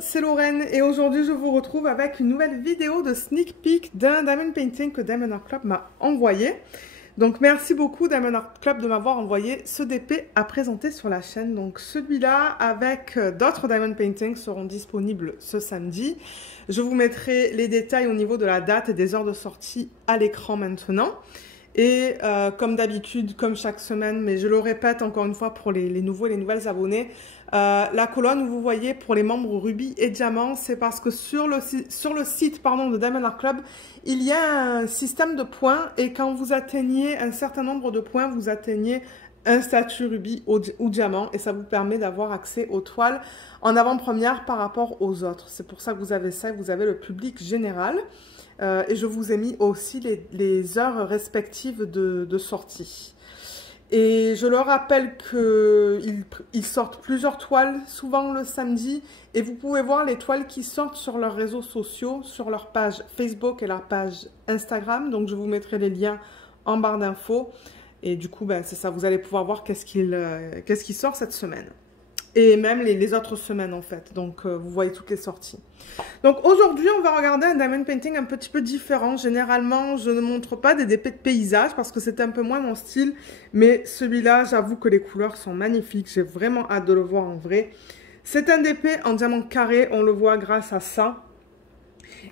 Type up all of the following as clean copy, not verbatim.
c'est Lorraine et aujourd'hui je vous retrouve avec une nouvelle vidéo de sneak peek d'un Diamond Painting que Diamond Art Club m'a envoyé. Donc merci beaucoup Diamond Art Club de m'avoir envoyé ce DP à présenter sur la chaîne. Donc celui-là avec d'autres Diamond Paintings seront disponibles ce samedi. Je vous mettrai les détails au niveau de la date et des heures de sortie à l'écran maintenant. Et comme d'habitude, comme chaque semaine, mais je le répète encore une fois pour les nouveaux et les nouvelles abonnés, la colonne où vous voyez pour les membres rubis et diamants, c'est parce que sur le site de Diamond Art Club, il y a un système de points et quand vous atteignez un certain nombre de points, vous atteignez un statut rubis ou diamant et ça vous permet d'avoir accès aux toiles en avant-première par rapport aux autres. C'est pour ça que vous avez ça et vous avez le public général. Et je vous ai mis aussi les heures respectives de sortie. Et je leur rappelle qu'ils sortent plusieurs toiles, souvent le samedi. Et vous pouvez voir les toiles qui sortent sur leurs réseaux sociaux, sur leur page Facebook et leur page Instagram. Donc je vous mettrai les liens en barre d'infos. Et du coup, c'est ça, vous allez pouvoir voir qu'est-ce qui sort cette semaine. Et même les autres semaines en fait. Donc vous voyez toutes les sorties. Donc aujourd'hui on va regarder un Diamond Painting un petit peu différent. Généralement je ne montre pas des DP de paysage parce que c'est un peu moins mon style. Mais celui-là j'avoue que les couleurs sont magnifiques. J'ai vraiment hâte de le voir en vrai. C'est un DP en diamant carré. On le voit grâce à ça.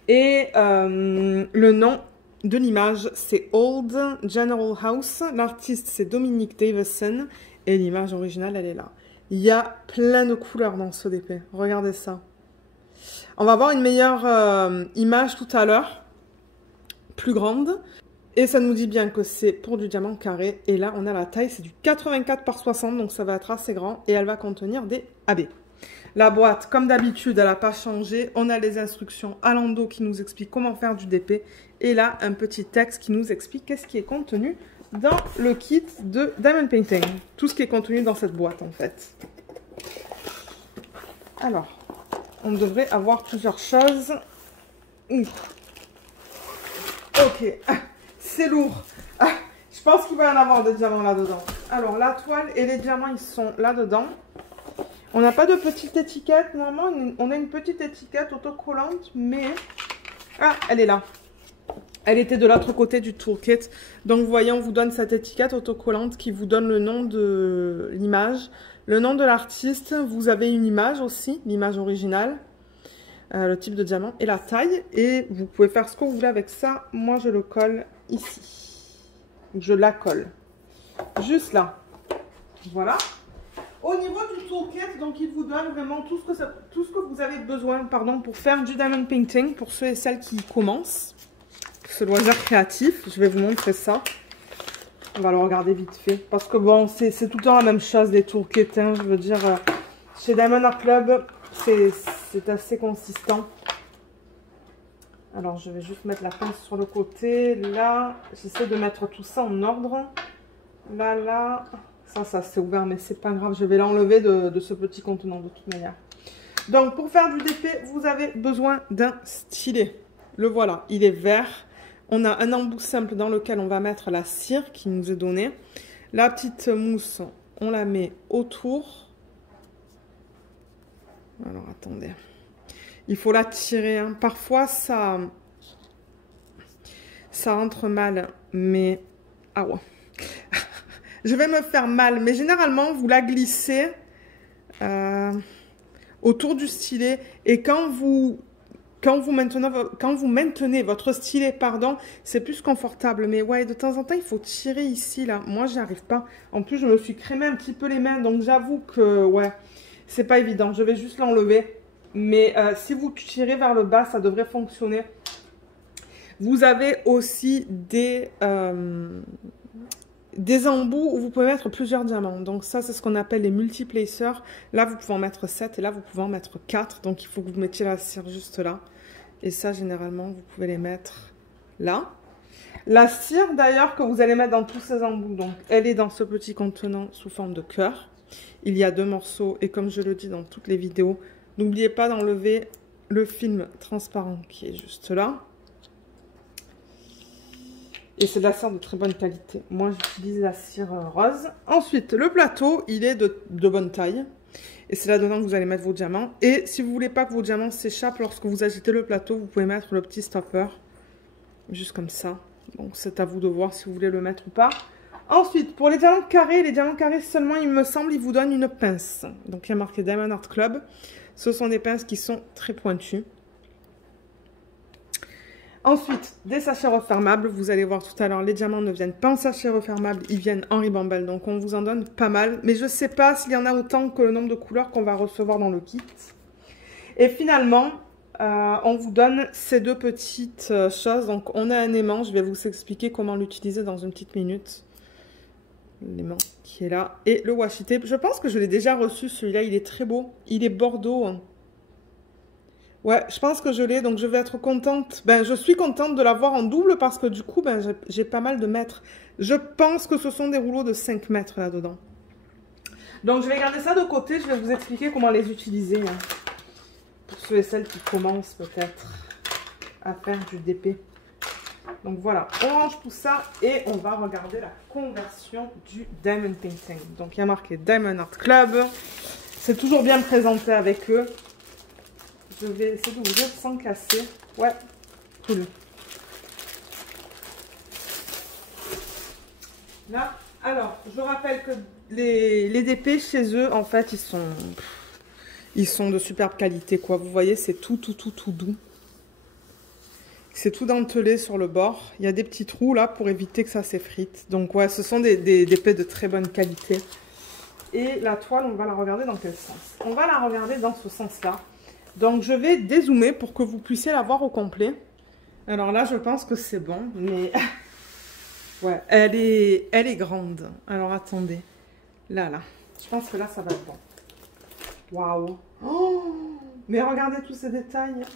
Et le nom de l'image c'est Old General House. L'artiste c'est Dominic Davison. Et l'image originale elle est là. Il y a plein de couleurs dans ce DP. Regardez ça. On va avoir une meilleure image tout à l'heure. Plus grande. Et ça nous dit bien que c'est pour du diamant carré. Et là, on a la taille. C'est du 84 par 60. Donc ça va être assez grand. Et elle va contenir des AB. La boîte, comme d'habitude, elle n'a pas changé. On a les instructions à l'endos qui nous expliquent comment faire du DP. Et là, un petit texte qui nous explique qu'est-ce qui est contenu dans le kit de Diamond Painting. Tout ce qui est contenu dans cette boîte en fait. Alors, on devrait avoir plusieurs choses. Ok, c'est lourd. Je pense qu'il va y en avoir des diamants là-dedans. Alors, la toile et les diamants, ils sont là-dedans. On n'a pas de petite étiquette. Normalement, on a une petite étiquette autocollante, mais... Ah, elle est là. Elle était de l'autre côté du toolkit. Donc, vous voyez, on vous donne cette étiquette autocollante qui vous donne le nom de l'image, le nom de l'artiste. Vous avez une image aussi, l'image originale, le type de diamant et la taille. Et vous pouvez faire ce que vous voulez avec ça. Moi, je le colle ici. Je la colle. Juste là. Voilà. Au niveau du toolkit, donc, il vous donne vraiment tout ce que vous avez besoin pour faire du diamond painting pour ceux et celles qui commencent. Ce loisir créatif, je vais vous montrer ça. On va le regarder vite fait. Parce que bon, c'est tout le temps la même chose, les toolkits. Hein, je veux dire, chez Diamond Art Club, c'est assez consistant. Alors, je vais juste mettre la pince sur le côté. Là, j'essaie de mettre tout ça en ordre. Là. Ça c'est ouvert, mais c'est pas grave. Je vais l'enlever de ce petit contenant de toute manière. Donc, pour faire du DP, vous avez besoin d'un stylet. Le voilà, il est vert. On a un embout simple dans lequel on va mettre la cire qui nous est donnée. La petite mousse, on la met autour. Alors, attendez. Il faut la tirer. Hein. Parfois, ça rentre mal, mais... Ah ouais. Je vais me faire mal, mais généralement, vous la glissez autour du stylet. Et quand vous maintenez votre stylet, c'est plus confortable. Mais ouais, de temps en temps, il faut tirer ici, là. Moi, j'y arrive pas. En plus, je me suis crémé un petit peu les mains. Donc, j'avoue que, ouais, c'est pas évident. Je vais juste l'enlever. Mais si vous tirez vers le bas, ça devrait fonctionner. Vous avez aussi des embouts où vous pouvez mettre plusieurs diamants. Donc ça, c'est ce qu'on appelle les multiplacers. Là, vous pouvez en mettre 7 et là, vous pouvez en mettre 4. Donc, il faut que vous mettiez la cire juste là. Et ça, généralement, vous pouvez les mettre là. La cire, d'ailleurs, que vous allez mettre dans tous ces embouts, donc, elle est dans ce petit contenant sous forme de cœur. Il y a 2 morceaux et comme je le dis dans toutes les vidéos, n'oubliez pas d'enlever le film transparent qui est juste là. Et c'est de la cire de très bonne qualité. Moi, j'utilise la cire rose. Ensuite, le plateau, il est de bonne taille. Et c'est là-dedans que vous allez mettre vos diamants. Et si vous voulez pas que vos diamants s'échappent lorsque vous agitez le plateau, vous pouvez mettre le petit stopper. Juste comme ça. Donc c'est à vous de voir si vous voulez le mettre ou pas. Ensuite, pour les diamants carrés seulement, il me semble, ils vous donnent une pince. Donc il y a marqué Diamond Art Club. Ce sont des pinces qui sont très pointues. Ensuite, des sachets refermables. Vous allez voir tout à l'heure, les diamants ne viennent pas en sachet refermable, ils viennent en ribambelle. Donc on vous en donne pas mal. Mais je ne sais pas s'il y en a autant que le nombre de couleurs qu'on va recevoir dans le kit. Et finalement, on vous donne ces deux petites choses. Donc on a un aimant, je vais vous expliquer comment l'utiliser dans une petite minute. L'aimant qui est là. Et le washi tape, je pense que je l'ai déjà reçu celui-là, il est très beau. Il est bordeaux. Ouais, je pense que je l'ai, donc je vais être contente. Ben, je suis contente de l'avoir en double parce que du coup, ben, j'ai pas mal de mètres. Je pense que ce sont des rouleaux de 5 mètres là-dedans. Donc, je vais garder ça de côté. Je vais vous expliquer comment les utiliser. Hein, pour ceux et celles qui commencent peut-être à faire du DP. Donc, voilà. On range tout ça et on va regarder la conversion du Diamond Painting. Donc, il y a marqué Diamond Art Club. C'est toujours bien présenté avec eux. Je vais essayer de vous dire sans casser. Ouais, cool. Là, alors, je rappelle que les DP chez eux, en fait, ils sont de superbe qualité, quoi. Vous voyez, c'est tout doux. C'est tout dentelé sur le bord. Il y a des petits trous, là, pour éviter que ça s'effrite. Donc, ouais, ce sont des DP de très bonne qualité. Et la toile, on va la regarder dans quel sens? On va la regarder dans ce sens-là. Donc, je vais dézoomer pour que vous puissiez la voir au complet. Alors là, je pense que c'est bon, mais... ouais, elle est grande. Alors, attendez. Là. Je pense que là, ça va être bon. Waouh. Oh, mais regardez tous ces détails.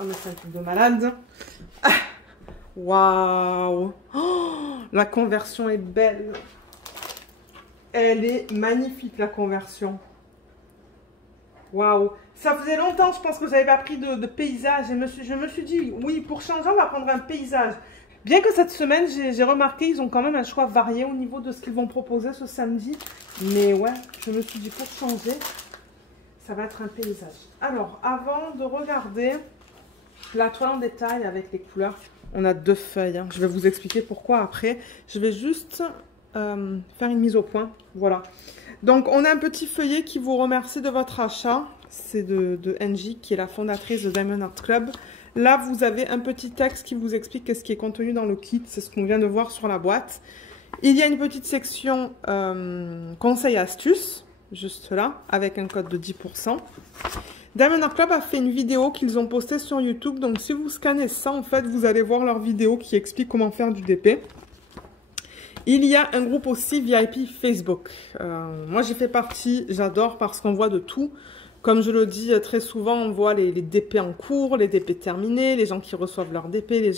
Oh, mais c'est un truc de malade. Waouh. Oh, la conversion est belle. Elle est magnifique, la conversion. Waouh. Ça faisait longtemps, je pense que j'avais pas pris de paysage. Je me suis dit, oui, pour changer, on va prendre un paysage. Bien que cette semaine, j'ai remarqué, ils ont quand même un choix varié au niveau de ce qu'ils vont proposer ce samedi. Mais ouais, je me suis dit, pour changer, ça va être un paysage. Alors, avant de regarder la toile en détail avec les couleurs, on a deux feuilles. Hein. Je vais vous expliquer pourquoi après. Je vais juste faire une mise au point. Voilà. Donc, on a un petit feuillet qui vous remercie de votre achat. C'est de Angie, qui est la fondatrice de Diamond Art Club. Là, vous avez un petit texte qui vous explique ce qui est contenu dans le kit. C'est ce qu'on vient de voir sur la boîte. Il y a une petite section conseils astuces, juste là, avec un code de 10%. Diamond Art Club a fait une vidéo qu'ils ont postée sur YouTube. Donc, si vous scannez ça, en fait, vous allez voir leur vidéo qui explique comment faire du DP. Il y a un groupe aussi VIP Facebook. Moi, j'y fais partie. J'adore parce qu'on voit de tout. Comme je le dis très souvent, on voit les DP en cours, les DP terminés, les gens qui reçoivent leur DP,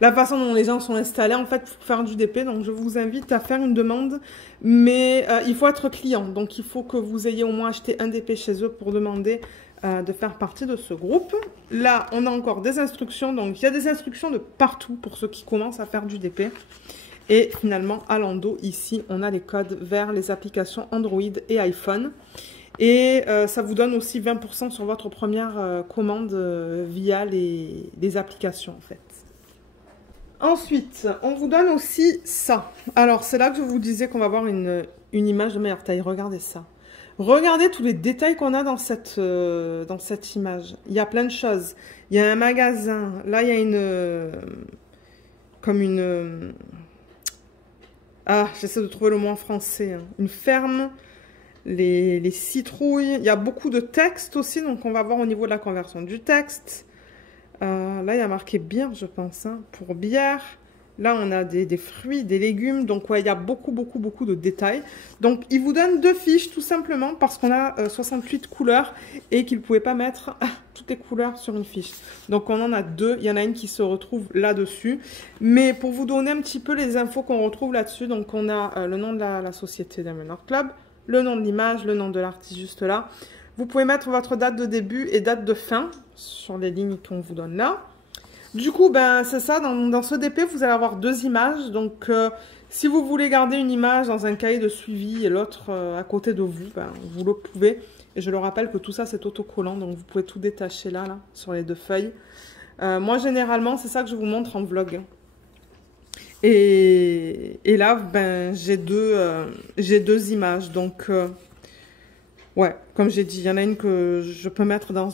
la façon dont les gens sont installés en fait pour faire du DP. Donc, je vous invite à faire une demande. Mais il faut être client. Donc, il faut que vous ayez au moins acheté un DP chez eux pour demander de faire partie de ce groupe. Là, on a encore des instructions. Donc, il y a des instructions de partout pour ceux qui commencent à faire du DP. Et finalement, à l'endos, ici, on a les codes vers les applications Android et iPhone. Et ça vous donne aussi 20% sur votre première commande via les applications, en fait. Ensuite, on vous donne aussi ça. Alors, c'est là que je vous disais qu'on va avoir une image de meilleure taille. Regardez ça. Regardez tous les détails qu'on a dans cette image. Il y a plein de choses. Il y a un magasin. Là, il y a ah, j'essaie de trouver le mot en français. Hein. Une ferme, les citrouilles. Il y a beaucoup de texte aussi, donc on va voir au niveau de la conversion du texte. Là, il y a marqué bière, je pense, hein, pour bière. Là, on a des fruits, des légumes. Donc, ouais, il y a beaucoup de détails. Donc, ils vous donnent 2 fiches, tout simplement, parce qu'on a 68 couleurs et qu'ils ne pouvaient pas mettre toutes les couleurs sur une fiche. Donc, on en a 2. Il y en a une qui se retrouve là-dessus. Mais pour vous donner un petit peu les infos qu'on retrouve là-dessus, donc, on a le nom de la société Diamond Art Club, le nom de l'image, le nom de l'artiste juste là. Vous pouvez mettre votre date de début et date de fin sur les lignes qu'on vous donne là. Du coup, ben, c'est ça, dans ce DP, vous allez avoir 2 images. Donc, Si vous voulez garder une image dans un cahier de suivi et l'autre à côté de vous, ben, vous le pouvez. Et je le rappelle que tout ça, c'est autocollant, donc vous pouvez tout détacher là, sur les 2 feuilles. Moi, généralement, c'est ça que je vous montre en vlog. Et là, ben, j'ai deux images. Donc, ouais, comme j'ai dit, il y en a une que je peux mettre dans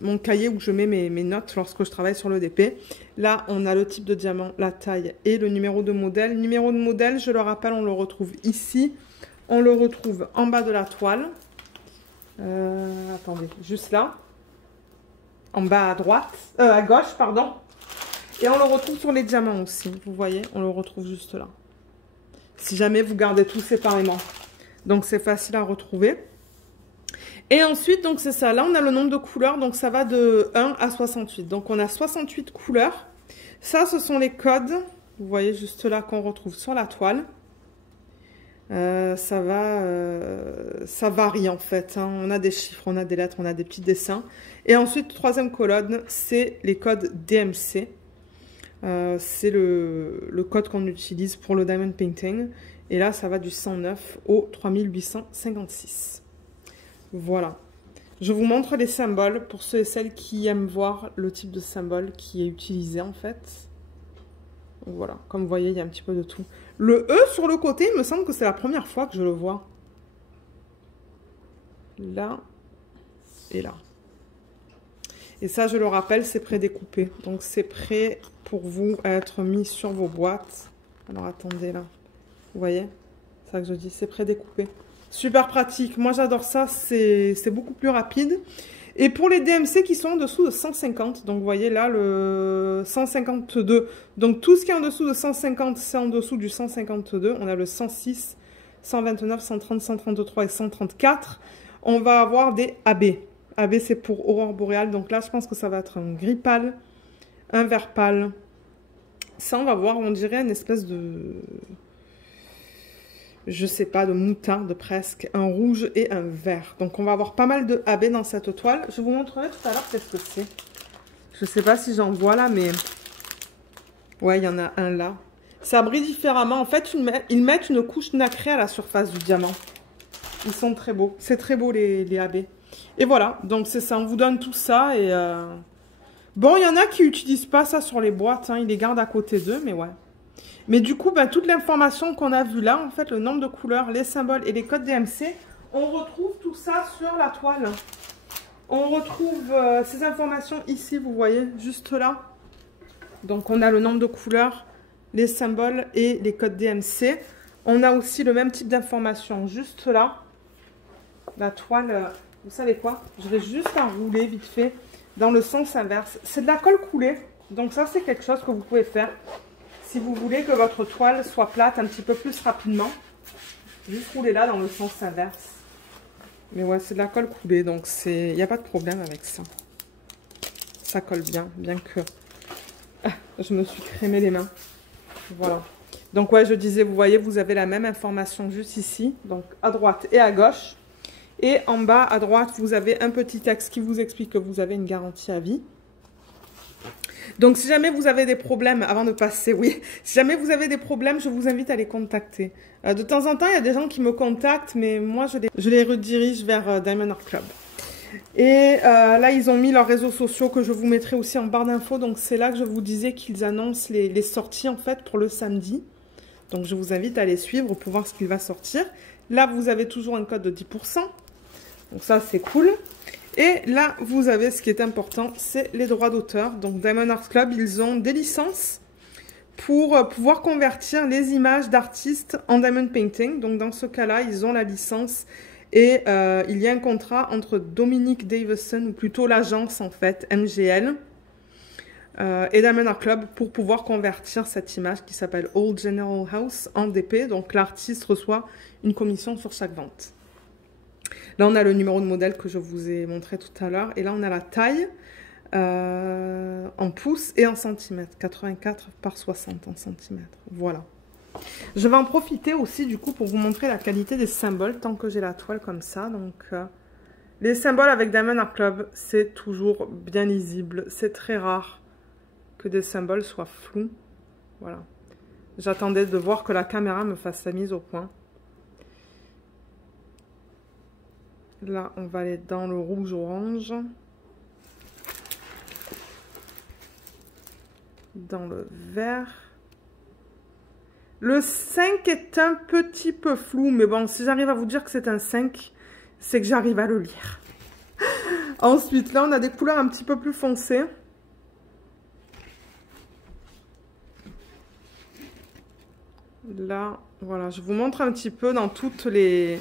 mon cahier où je mets mes notes lorsque je travaille sur le DP. Là, on a le type de diamant, la taille et le numéro de modèle. Le numéro de modèle, je le rappelle, on le retrouve ici. On le retrouve en bas de la toile. Attendez, juste là. En bas à droite, à gauche, pardon. Et on le retrouve sur les diamants aussi. Vous voyez, on le retrouve juste là. Si jamais vous gardez tout séparément. Donc, c'est facile à retrouver. Et ensuite, donc c'est ça. Là, on a le nombre de couleurs. Donc, ça va de 1 à 68. Donc, on a 68 couleurs. Ça, ce sont les codes. Vous voyez juste là qu'on retrouve sur la toile. Ça varie en fait, hein. On a des chiffres, on a des lettres, on a des petits dessins. Et ensuite, troisième colonne, c'est les codes DMC. C'est le code qu'on utilise pour le diamond painting. Et là, ça va du 109 au 3856. Voilà. Je vous montre les symboles pour ceux et celles qui aiment voir le type de symbole qui est utilisé en fait. Voilà, comme vous voyez, il y a un petit peu de tout. Le E sur le côté, il me semble que c'est la première fois que je le vois. Là et là. Et ça, je le rappelle, c'est prédécoupé. Donc, c'est prêt pour vous à être mis sur vos boîtes. Alors, attendez, là. Vous voyez? C'est ça que je dis, c'est prédécoupé. Super pratique. Moi, j'adore ça. C'est beaucoup plus rapide. Et pour les DMC qui sont en dessous de 150, donc vous voyez là le 152, donc tout ce qui est en dessous de 150, c'est en dessous du 152, on a le 106, 129, 130, 133 et 134, on va avoir des AB. AB c'est pour aurore boréale, donc là je pense que ça va être un gris pâle, un vert pâle, ça on va voir, on dirait une espèce de... je sais pas, de moutarde presque, un rouge et un vert. Donc, on va avoir pas mal de AB dans cette toile. Je vous montrerai tout à l'heure qu'est-ce que c'est. Je sais pas si j'en vois là, mais... ouais, il y en a un là. Ça brille différemment. En fait, ils mettent une couche nacrée à la surface du diamant. Ils sont très beaux. C'est très beau, les AB. Et voilà, donc c'est ça. On vous donne tout ça et... bon, il y en a qui n'utilisent pas ça sur les boîtes. Hein. Ils les gardent à côté d'eux, mais ouais. Mais du coup, ben, toute l'information qu'on a vue là, en fait, le nombre de couleurs, les symboles et les codes DMC, on retrouve tout ça sur la toile. On retrouve ces informations ici, vous voyez, juste là. Donc, on a le nombre de couleurs, les symboles et les codes DMC. On a aussi le même type d'information juste là. La toile, vous savez quoi? Je vais juste enrouler vite fait dans le sens inverse. C'est de la colle coulée. Donc, ça, c'est quelque chose que vous pouvez faire. Si vous voulez que votre toile soit plate un petit peu plus rapidement, juste roulez là dans le sens inverse. Mais ouais, c'est de la colle coulée, donc il n'y a pas de problème avec ça. Ça colle bien, bien que... ah, je me suis crémé les mains. Voilà. Donc ouais, je disais, vous voyez, vous avez la même information juste ici, donc à droite et à gauche. Et en bas à droite, vous avez un petit texte qui vous explique que vous avez une garantie à vie. Donc, si jamais vous avez des problèmes, avant de passer, oui, si jamais vous avez des problèmes, je vous invite à les contacter. De temps en temps, il y a des gens qui me contactent, mais moi, je les redirige vers Diamond Art Club. Et là, ils ont mis leurs réseaux sociaux que je vous mettrai aussi en barre d'infos. Donc, c'est là que je vous disais qu'ils annoncent les sorties, en fait, pour le samedi. Donc, je vous invite à les suivre pour voir ce qu'il va sortir. Là, vous avez toujours un code de 10%. Donc, ça, c'est cool. Et là, vous avez ce qui est important, c'est les droits d'auteur. Donc, Diamond Art Club, ils ont des licences pour pouvoir convertir les images d'artistes en diamond painting. Donc, dans ce cas-là, ils ont la licence et il y a un contrat entre Dominique Davison, ou plutôt l'agence en fait, MGL, et Diamond Art Club pour pouvoir convertir cette image qui s'appelle Old General House en DP. Donc, l'artiste reçoit une commission sur chaque vente. Là, on a le numéro de modèle que je vous ai montré tout à l'heure. Et là, on a la taille en pouces et en centimètres. 84 par 60 en centimètres. Voilà. Je vais en profiter aussi, du coup, pour vous montrer la qualité des symboles, tant que j'ai la toile comme ça. Donc, les symboles avec Diamond Art Club, c'est toujours bien lisible. C'est très rare que des symboles soient flous. Voilà. J'attendais de voir que la caméra me fasse sa mise au point. Là, on va aller dans le rouge-orange. Dans le vert. Le 5 est un petit peu flou, mais bon, si j'arrive à vous dire que c'est un 5, c'est que j'arrive à le lire. Ensuite, là, on a des couleurs un petit peu plus foncées. Là, voilà, je vous montre un petit peu dans toutes les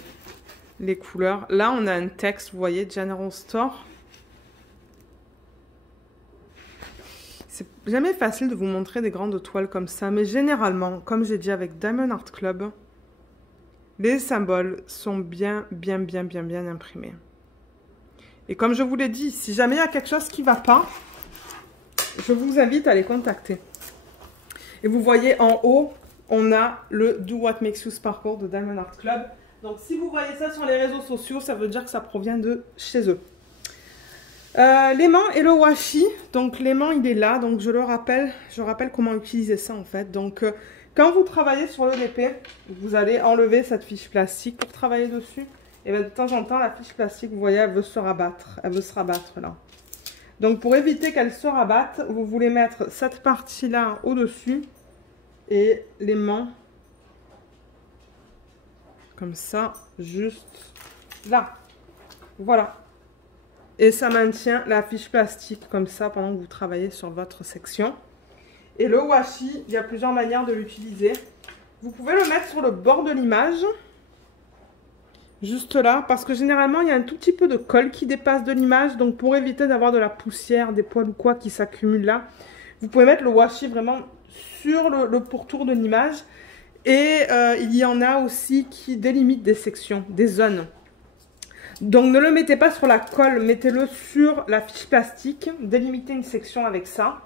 couleurs. Là, on a un texte, vous voyez, General Store. C'est jamais facile de vous montrer des grandes toiles comme ça, mais généralement, comme j'ai dit avec Diamond Art Club, les symboles sont bien imprimés. Et comme je vous l'ai dit, si jamais il y a quelque chose qui ne va pas, je vous invite à les contacter. Et vous voyez en haut, on a le Do What Makes You Sparkle de Diamond Art Club. Donc si vous voyez ça sur les réseaux sociaux, ça veut dire que ça provient de chez eux. L'aimant et le washi. Donc l'aimant il est là, donc je rappelle comment utiliser ça en fait. Donc quand vous travaillez sur le DP, vous allez enlever cette fiche plastique pour travailler dessus. Et bien de temps en temps la fiche plastique, vous voyez, elle veut se rabattre. Elle veut se rabattre là. Donc pour éviter qu'elle se rabatte, vous voulez mettre cette partie là au dessus et l'aimant comme ça, juste là. Voilà. Et ça maintient la fiche plastique comme ça pendant que vous travaillez sur votre section. Et le washi, il y a plusieurs manières de l'utiliser. Vous pouvez le mettre sur le bord de l'image. Juste là, parce que généralement, il y a un tout petit peu de colle qui dépasse de l'image. Donc, pour éviter d'avoir de la poussière, des poils ou quoi qui s'accumulent là, vous pouvez mettre le washi vraiment sur le pourtour de l'image. Et il y en a aussi qui délimitent des sections, des zones. Donc ne le mettez pas sur la colle, mettez-le sur la fiche plastique, délimitez une section avec ça,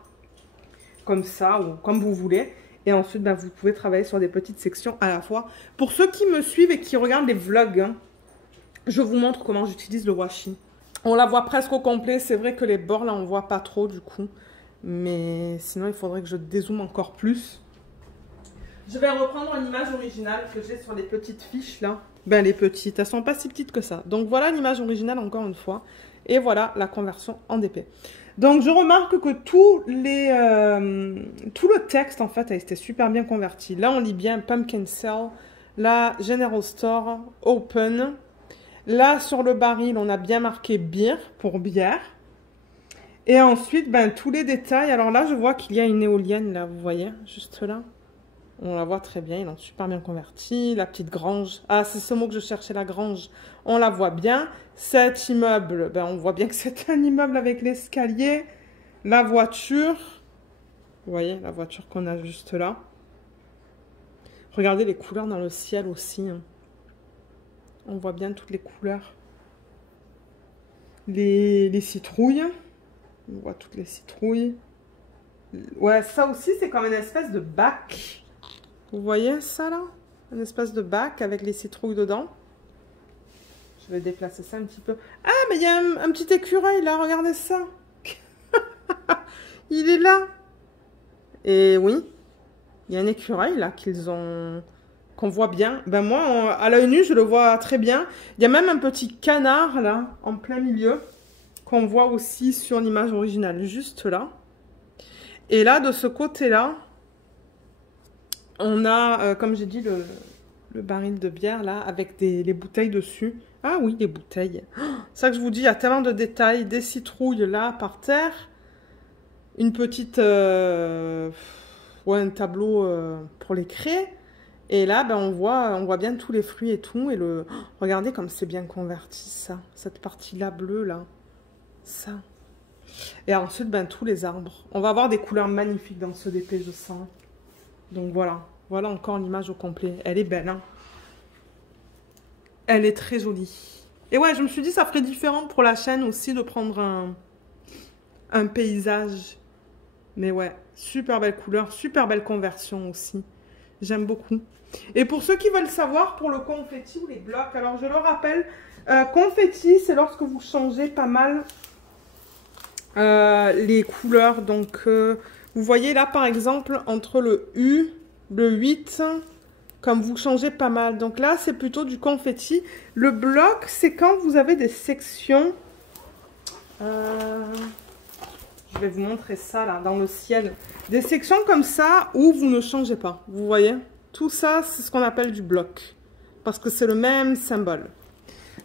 comme ça ou comme vous voulez. Et ensuite, ben, vous pouvez travailler sur des petites sections à la fois. Pour ceux qui me suivent et qui regardent les vlogs, hein, je vous montre comment j'utilise le washi. On la voit presque au complet, c'est vrai que les bords là on voit pas trop du coup. Mais sinon il faudrait que je dézoome encore plus. Je vais reprendre l'image originale que j'ai sur les petites fiches là. Ben les petites, elles sont pas si petites que ça. Donc voilà l'image originale encore une fois. Et voilà la conversion en DP. Donc je remarque que tout le texte en fait a été super bien converti. Là on lit bien Pumpkin Sale, là General Store, Open. Là sur le baril on a bien marqué Beer pour bière. Et ensuite ben, tous les détails. Alors là je vois qu'il y a une éolienne là, vous voyez, juste là. On la voit très bien, ils l'ont super bien converti. La petite grange. Ah, c'est ce mot que je cherchais, la grange. On la voit bien. Cet immeuble, ben, on voit bien que c'est un immeuble avec l'escalier. La voiture. Vous voyez, la voiture qu'on a juste là. Regardez les couleurs dans le ciel aussi. Hein. On voit bien toutes les couleurs. Les citrouilles. On voit toutes les citrouilles. Ouais, ça aussi, c'est comme une espèce de bac. Vous voyez ça là? Un espèce de bac avec les citrouilles dedans. Je vais déplacer ça un petit peu. Ah, mais il y a un petit écureuil là, regardez ça. Il est là. Et oui, il y a un écureuil là qu'on voit bien. Ben moi, à l'œil nu, je le vois très bien. Il y a même un petit canard là, en plein milieu, qu'on voit aussi sur l'image originale, juste là. Et là, de ce côté-là, on a, comme j'ai dit, le baril de bière, là, avec les bouteilles dessus. Ah oui, les bouteilles. C'est ça que je vous dis, il y a tellement de détails. Des citrouilles, là, par terre. Une petite... ouais, un tableau pour les craies. Et là, ben, on voit bien tous les fruits et tout. Et regardez comme c'est bien converti, ça. Cette partie-là, bleue, là. Ça. Et ensuite, ben, tous les arbres. On va avoir des couleurs magnifiques dans ce DP, je sens. Donc voilà. Voilà encore l'image au complet. Elle est belle, hein. Elle est très jolie. Et ouais, je me suis dit, ça ferait différent pour la chaîne aussi de prendre un paysage. Mais ouais, super belle couleur, super belle conversion aussi. J'aime beaucoup. Et pour ceux qui veulent savoir, pour le confetti ou les blocs, alors je le rappelle, confetti, c'est lorsque vous changez pas mal les couleurs. Donc, vous voyez là, par exemple, entre le U le 8, comme vous changez pas mal. Donc là, c'est plutôt du confetti. Le bloc, c'est quand vous avez des sections. Je vais vous montrer ça là, dans le ciel. Des sections comme ça où vous ne changez pas. Vous voyez? Tout ça, c'est ce qu'on appelle du bloc. Parce que c'est le même symbole.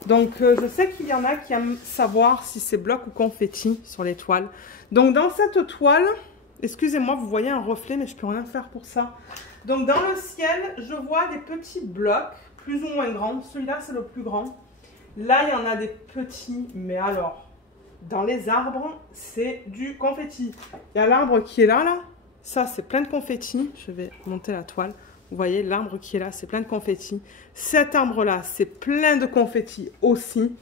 Donc, je sais qu'il y en a qui aiment savoir si c'est bloc ou confetti sur les toiles. Donc, dans cette toile, excusez-moi, vous voyez un reflet, mais je ne peux rien faire pour ça. Donc, dans le ciel, je vois des petits blocs, plus ou moins grands. Celui-là, c'est le plus grand. Là, il y en a des petits, mais alors, dans les arbres, c'est du confetti. Il y a l'arbre qui est là, là. Ça, c'est plein de confetti. Je vais monter la toile. Vous voyez, l'arbre qui est là, c'est plein de confetti. Cet arbre-là, c'est plein de confetti aussi.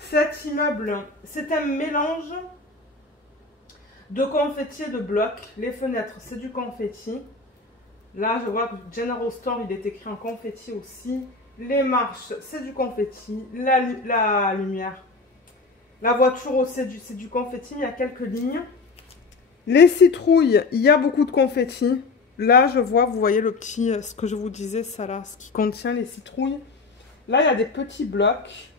Cet immeuble, c'est un mélange de confetti et de blocs. Les fenêtres, c'est du confetti. Là, je vois que General Store, il est écrit en confetti aussi. Les marches, c'est du confetti. La lumière. La voiture aussi, c'est du confetti, il y a quelques lignes. Les citrouilles, il y a beaucoup de confetti. Là, je vois, vous voyez le petit, ce que je vous disais, ça là, ce qui contient les citrouilles. Là, il y a des petits blocs.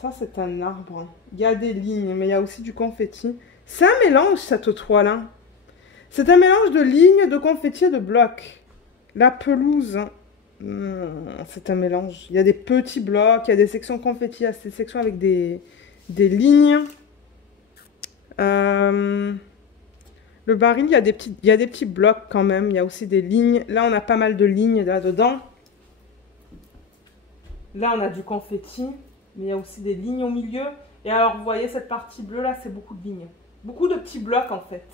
Ça, c'est un arbre. Il y a des lignes, mais il y a aussi du confetti. C'est un mélange, cette toile. Hein. C'est un mélange de lignes, de confetti et de blocs. La pelouse, c'est un mélange. Il y a des petits blocs, il y a des sections confetti, il y a des sections avec des lignes. Le baril, il y a des petits blocs quand même. Il y a aussi des lignes. Là, on a pas mal de lignes là-dedans. Là, on a du confetti. Mais il y a aussi des lignes au milieu. Et alors, vous voyez, cette partie bleue là, c'est beaucoup de lignes. Beaucoup de petits blocs, en fait.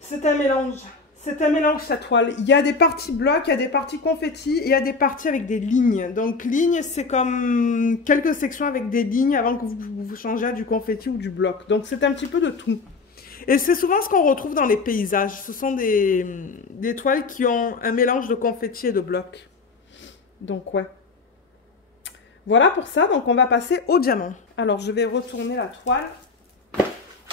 C'est un mélange. C'est un mélange, cette toile. Il y a des parties blocs, il y a des parties confetti, et il y a des parties avec des lignes. Donc, lignes, c'est comme quelques sections avec des lignes avant que vous changez à du confetti ou du bloc. Donc, c'est un petit peu de tout. Et c'est souvent ce qu'on retrouve dans les paysages. Ce sont des toiles qui ont un mélange de confetti et de blocs. Donc, ouais. Voilà pour ça. Donc, on va passer au diamant. Alors, je vais retourner la toile.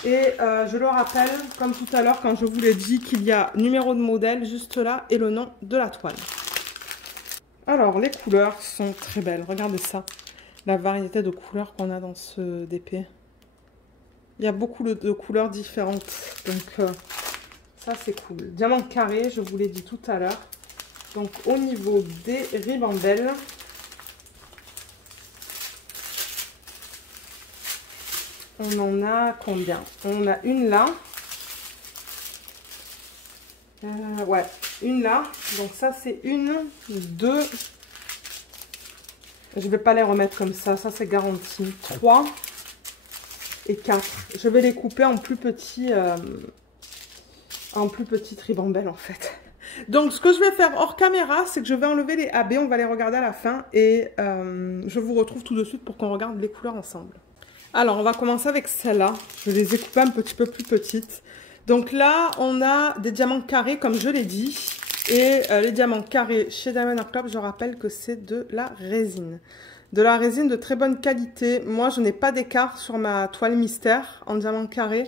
Et je le rappelle, comme tout à l'heure, quand je vous l'ai dit, qu'il y a numéro de modèle juste là et le nom de la toile. Alors, les couleurs sont très belles. Regardez ça. La variété de couleurs qu'on a dans ce DP. Il y a beaucoup de couleurs différentes. Donc, ça, c'est cool. Diamant carré, je vous l'ai dit tout à l'heure. Donc, au niveau des ribambelles, on en a combien? On en a une là. Ouais, une là. Donc, ça, c'est une, deux. Je ne vais pas les remettre comme ça. Ça, c'est garanti. 3. Et 4. Je vais les couper en plus petits ribambelles en fait. Donc ce que je vais faire hors caméra, c'est que je vais enlever les AB, on va les regarder à la fin et je vous retrouve tout de suite pour qu'on regarde les couleurs ensemble. Alors on va commencer avec celle-là. Je les ai coupées un petit peu plus petites. Donc là on a des diamants carrés comme je l'ai dit. Et les diamants carrés chez Diamond Art Club, je rappelle que c'est de la résine. De la résine de très bonne qualité. Moi, je n'ai pas d'écart sur ma toile mystère en diamant carré.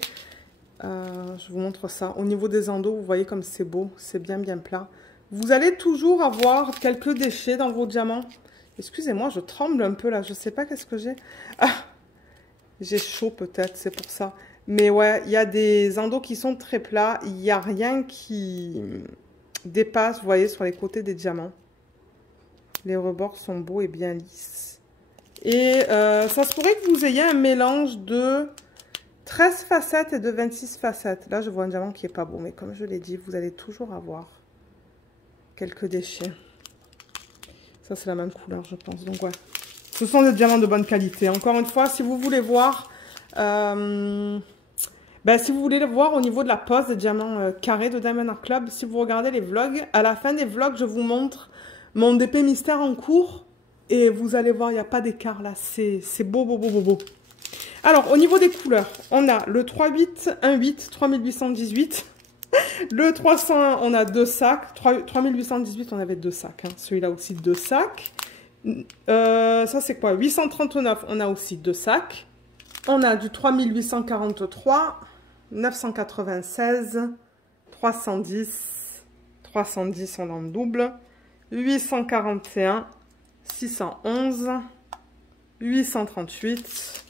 Je vous montre ça. Au niveau des endos, vous voyez comme c'est beau. C'est bien, bien plat. Vous allez toujours avoir quelques déchets dans vos diamants. Excusez-moi, je tremble un peu là. Je ne sais pas qu'est-ce que j'ai. Ah, j'ai chaud peut-être, c'est pour ça. Mais ouais, il y a des endos qui sont très plats. Il n'y a rien qui dépasse, vous voyez, sur les côtés des diamants. Les rebords sont beaux et bien lisses. Et ça se pourrait que vous ayez un mélange de 13 facettes et de 26 facettes. Là, je vois un diamant qui n'est pas beau. Mais comme je l'ai dit, vous allez toujours avoir quelques déchets. Ça, c'est la même couleur, je pense. Donc, ouais. Ce sont des diamants de bonne qualité. Encore une fois, si vous voulez voir... si vous voulez le voir au niveau de la pose des diamants carrés de Diamond Art Club, si vous regardez les vlogs, à la fin des vlogs, je vous montre mon DP mystère en cours. Et vous allez voir, il n'y a pas d'écart là. C'est beau, beau, beau, beau, beau. Alors, au niveau des couleurs, on a le 3-8, 1-8, 3818. Le 301, on a 2 sacs. 3818, on avait 2 sacs. Hein. Celui-là aussi, 2 sacs. Ça, c'est quoi? 839, on a aussi 2 sacs. On a du 3843, 996, 310, 310 on en double, 841, 611, 838,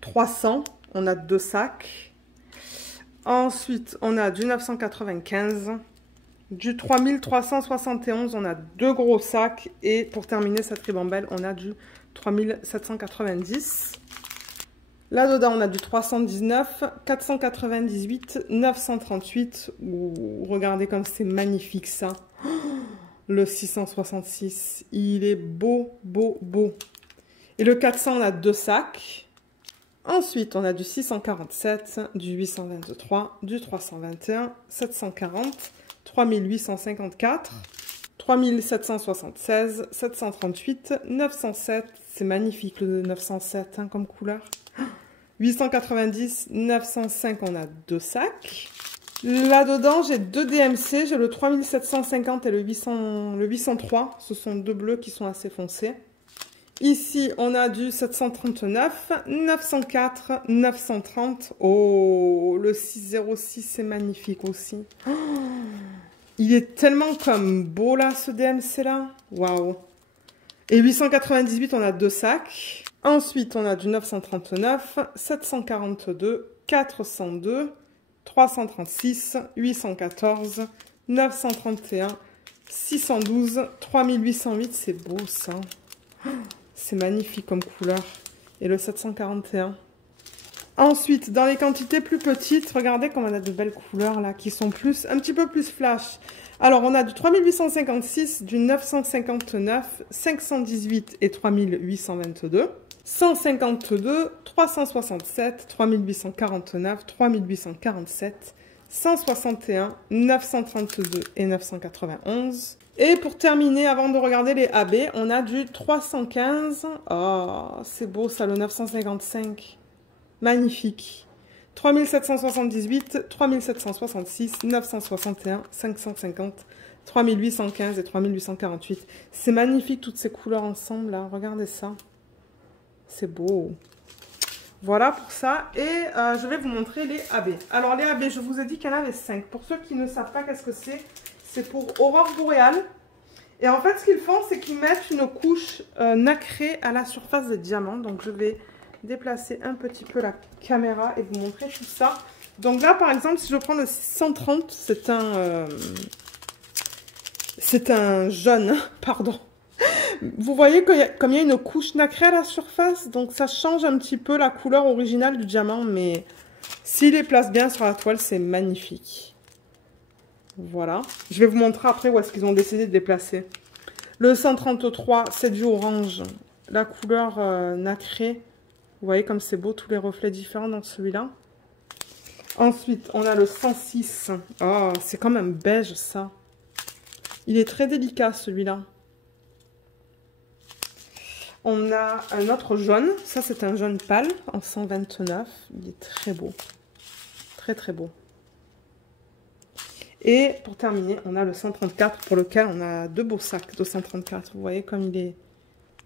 300, on a 2 sacs. Ensuite, on a du 995, du 3371, on a 2 gros sacs. Et pour terminer cette ribambelle, on a du 3790. Là-dedans, on a du 319, 498, 938. Ouh, regardez comme c'est magnifique ça. Oh, le 666, il est beau, beau, beau. Et le 400, on a 2 sacs. Ensuite, on a du 647, du 823, du 321, 740, 3854, 3776, 738, 907. C'est magnifique le 907 hein, comme couleur. 890, 905, on a 2 sacs. Là-dedans, j'ai 2 DMC. J'ai le 3750 et le 803. Ce sont 2 bleus qui sont assez foncés. Ici, on a du 739, 904, 930. Oh, le 606, c'est magnifique aussi. Oh, il est tellement comme beau là, ce DMC là. Waouh. Et 898, on a 2 sacs. Ensuite, on a du 939, 742, 402, 336, 814, 931, 612, 3808. C'est beau ça. Oh, c'est magnifique comme couleur. Et le 741. Ensuite, dans les quantités plus petites, regardez comme on a de belles couleurs là, qui sont plus, un petit peu plus flash. Alors, on a du 3856, du 959, 518 et 3822. 152, 367, 3849, 3847, 161, 932 et 991. Et pour terminer, avant de regarder les AB, on a du 315. Oh, c'est beau ça, le 955. Magnifique. 3778, 3766, 961, 550, 3815 et 3848. C'est magnifique toutes ces couleurs ensemble là. Regardez ça. C'est beau. Voilà pour ça. Et je vais vous montrer les AB. Alors les AB, je vous ai dit qu'il y en avait 5. Pour ceux qui ne savent pas qu'est-ce que c'est pour aurore boréale. Et en fait, ce qu'ils font, c'est qu'ils mettent une couche nacrée à la surface des diamants. Donc je vais déplacer un petit peu la caméra et vous montrer tout ça. Donc là, par exemple, si je prends le 630, c'est un jaune, pardon. Vous voyez comme il y a une couche nacrée à la surface, donc ça change un petit peu la couleur originale du diamant, mais s'il les place bien sur la toile, c'est magnifique. Voilà. Je vais vous montrer après où est-ce qu'ils ont décidé de les placer. Le 133, c'est du orange. La couleur nacrée. Vous voyez comme c'est beau, tous les reflets différents dans celui-là. Ensuite, on a le 106. Oh, c'est comme un beige, ça. Il est très délicat, celui-là. On a un autre jaune. Ça, c'est un jaune pâle en 129. Il est très beau. Très, très beau. Et pour terminer, on a le 134 pour lequel on a 2 beaux sacs de 134. Vous voyez comme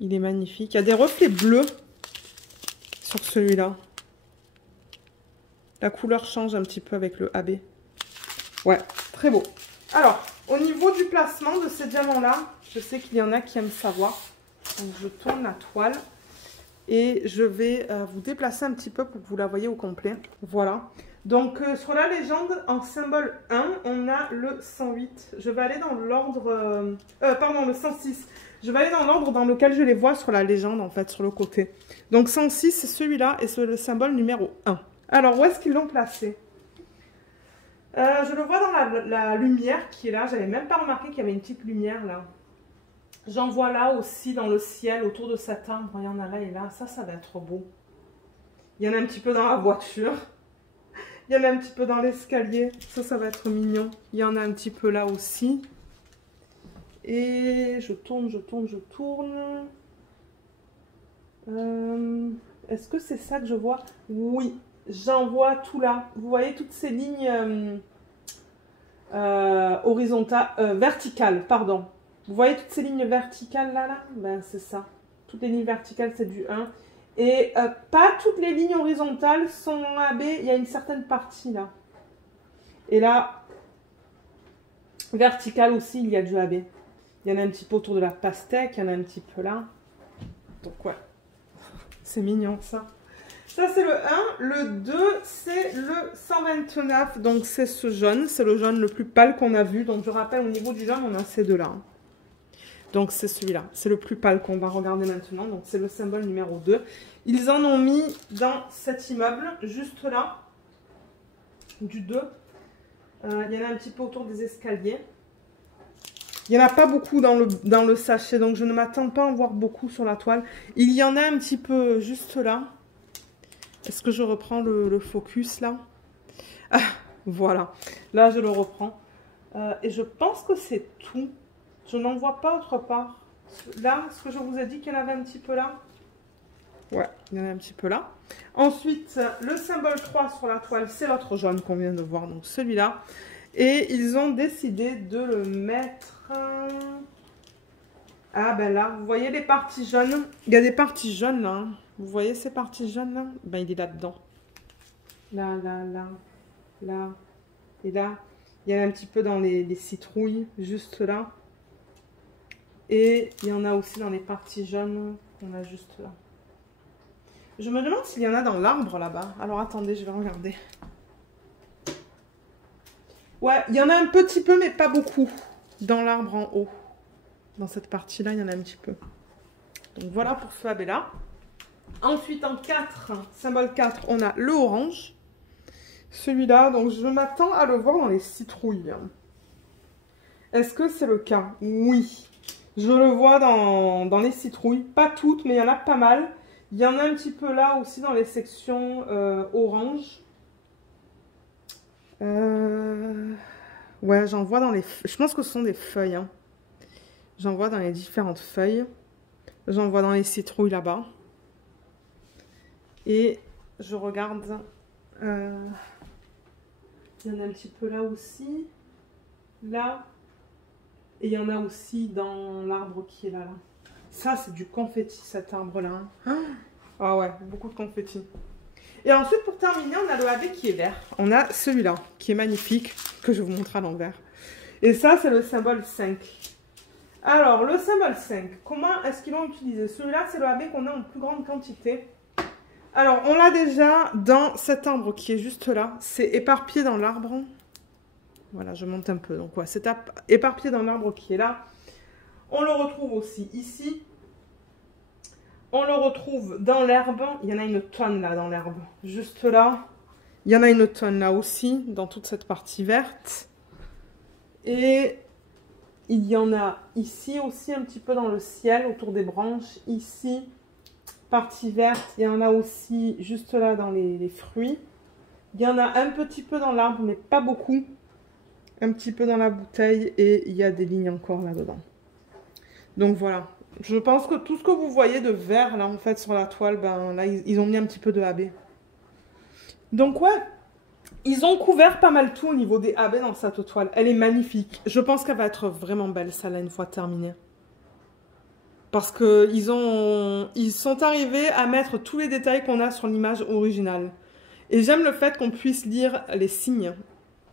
il est magnifique. Il y a des reflets bleus sur celui-là. La couleur change un petit peu avec le AB. Ouais, très beau. Alors, au niveau du placement de ces diamants-là, je sais qu'il y en a qui aiment savoir. Donc, je tourne la toile et je vais vous déplacer un petit peu pour que vous la voyez au complet. Voilà. Donc, sur la légende, en symbole 1, on a le 108. Je vais aller dans l'ordre... pardon, le 106. Je vais aller dans l'ordre dans lequel je les vois sur la légende, en fait, sur le côté. Donc, 106, c'est celui-là et c'est le symbole numéro 1. Alors, où est-ce qu'ils l'ont placé? Je le vois dans la lumière qui est là. J'avais même pas remarqué qu'il y avait une petite lumière là. J'en vois là aussi dans le ciel, autour de cet arbre. Il y en a là et là. Ça va être beau. Il y en a un petit peu dans la voiture. Il y en a un petit peu dans l'escalier. Ça va être mignon. Il y en a un petit peu là aussi. Et je tourne, je tourne, je tourne. Est-ce que c'est ça que je vois? Oui, j'en vois tout là. Vous voyez toutes ces lignes verticales, pardon. Vous voyez toutes ces lignes verticales là? Ben c'est ça. Toutes les lignes verticales, c'est du 1. Et pas toutes les lignes horizontales sont en AB, il y a une certaine partie là. Et là, verticale aussi, il y a du AB. Il y en a un petit peu autour de la pastèque, il y en a un petit peu là. Donc ouais, c'est mignon ça. Ça c'est le 1. Le 2, c'est le 129. Donc c'est ce jaune, c'est le jaune le plus pâle qu'on a vu. Donc je rappelle, au niveau du jaune, on a ces deux-là. Donc c'est celui-là, c'est le plus pâle qu'on va regarder maintenant. Donc c'est le symbole numéro 2. Ils en ont mis dans cet immeuble, juste là, du 2. Il y en a un petit peu autour des escaliers. Il n'y en a pas beaucoup dans le sachet, donc je ne m'attends pas à en voir beaucoup sur la toile. Il y en a un petit peu juste là. Est-ce que je reprends le focus là? Ah, voilà, là je le reprends. Et je pense que c'est tout. Je n'en vois pas autre part. Là, est-ce que je vous ai dit qu'il y en avait un petit peu là? Ouais, il y en a un petit peu là. Ensuite, le symbole 3 sur la toile, c'est l'autre jaune qu'on vient de voir, donc celui-là. Et ils ont décidé de le mettre... Ah ben là, vous voyez les parties jaunes? Il y a des parties jaunes là. Hein. Vous voyez ces parties jaunes là? Ben il est là-dedans. Là, là, là, là et là. Il y en a un petit peu dans les citrouilles, juste là. Et il y en a aussi dans les parties jaunes qu'on a juste là. Je me demande s'il y en a dans l'arbre là-bas. Alors attendez, je vais regarder. Ouais, il y en a un petit peu, mais pas beaucoup. Dans l'arbre en haut. Dans cette partie-là, il y en a un petit peu. Donc voilà pour ce AB-là. Ensuite, en 4, symbole 4, on a le orange. Celui-là, donc je m'attends à le voir dans les citrouilles. Est-ce que c'est le cas? Oui. Je le vois dans les citrouilles. Pas toutes, mais il y en a pas mal. Il y en a un petit peu là aussi dans les sections orange. Ouais, j'en vois dans les... Je pense que ce sont des feuilles. Hein. J'en vois dans les différentes feuilles. J'en vois dans les citrouilles là-bas. Et je regarde... il y en a un petit peu là aussi. Là. Et il y en a aussi dans l'arbre qui est là. Ça, c'est du confetti, cet arbre-là. Hein. Ah ouais, beaucoup de confetti. Et ensuite, pour terminer, on a le AB qui est vert. On a celui-là, qui est magnifique, que je vous montre à l'envers. Et ça, c'est le symbole 5. Alors, le symbole 5, comment est-ce qu'ils l'ont utilisé? Celui-là, c'est le AB qu'on a en plus grande quantité. Alors, on l'a déjà dans cet arbre qui est juste là. C'est éparpillé dans l'arbre. Voilà, je monte un peu. Donc, ouais, c'est éparpillé dans l'arbre qui est là. On le retrouve aussi ici. On le retrouve dans l'herbe. Il y en a une tonne là dans l'herbe. Juste là. Il y en a une tonne là aussi, dans toute cette partie verte. Et il y en a ici aussi, un petit peu dans le ciel, autour des branches. Ici, partie verte. Il y en a aussi juste là dans les fruits. Il y en a un petit peu dans l'arbre, mais pas beaucoup. Un petit peu dans la bouteille. Et il y a des lignes encore là-dedans. Donc voilà. Je pense que tout ce que vous voyez de vert là en fait sur la toile, ben là ils ont mis un petit peu de AB. Donc ouais, ils ont couvert pas mal tout au niveau des AB dans cette toile. Elle est magnifique. Je pense qu'elle va être vraiment belle celle-là une fois terminée. Parce que ils sont arrivés à mettre tous les détails qu'on a sur l'image originale. Et j'aime le fait qu'on puisse lire les signes.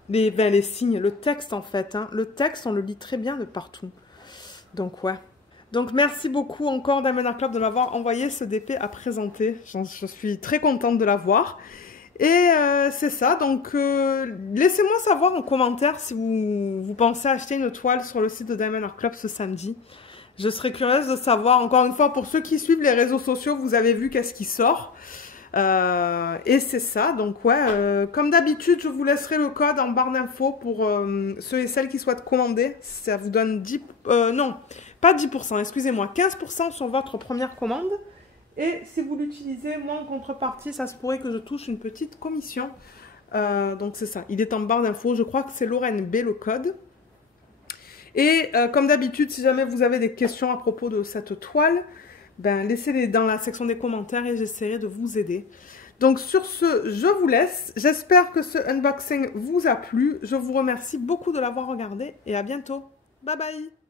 Les signes, le texte en fait. Hein. Le texte, on le lit très bien de partout. Donc ouais. Donc merci beaucoup encore Diamond Art Club de m'avoir envoyé ce DP à présenter. Je suis très contente de l'avoir. Et c'est ça, donc laissez-moi savoir en commentaire si vous pensez acheter une toile sur le site de Diamond Art Club ce samedi. Je serais curieuse de savoir, encore une fois, pour ceux qui suivent les réseaux sociaux, vous avez vu qu'est-ce qui sort. Et c'est ça, donc ouais, comme d'habitude, je vous laisserai le code en barre d'infos pour ceux et celles qui souhaitent commander. Ça vous donne 10... non, pas 10%, excusez-moi, 15% sur votre première commande. Et si vous l'utilisez, moi en contrepartie, ça se pourrait que je touche une petite commission. Donc c'est ça, il est en barre d'infos, je crois que c'est Lorraine B le code. Et comme d'habitude, si jamais vous avez des questions à propos de cette toile, ben, laissez-les dans la section des commentaires et j'essaierai de vous aider. Donc sur ce, je vous laisse. J'espère que ce unboxing vous a plu. Je vous remercie beaucoup de l'avoir regardé et à bientôt. Bye bye!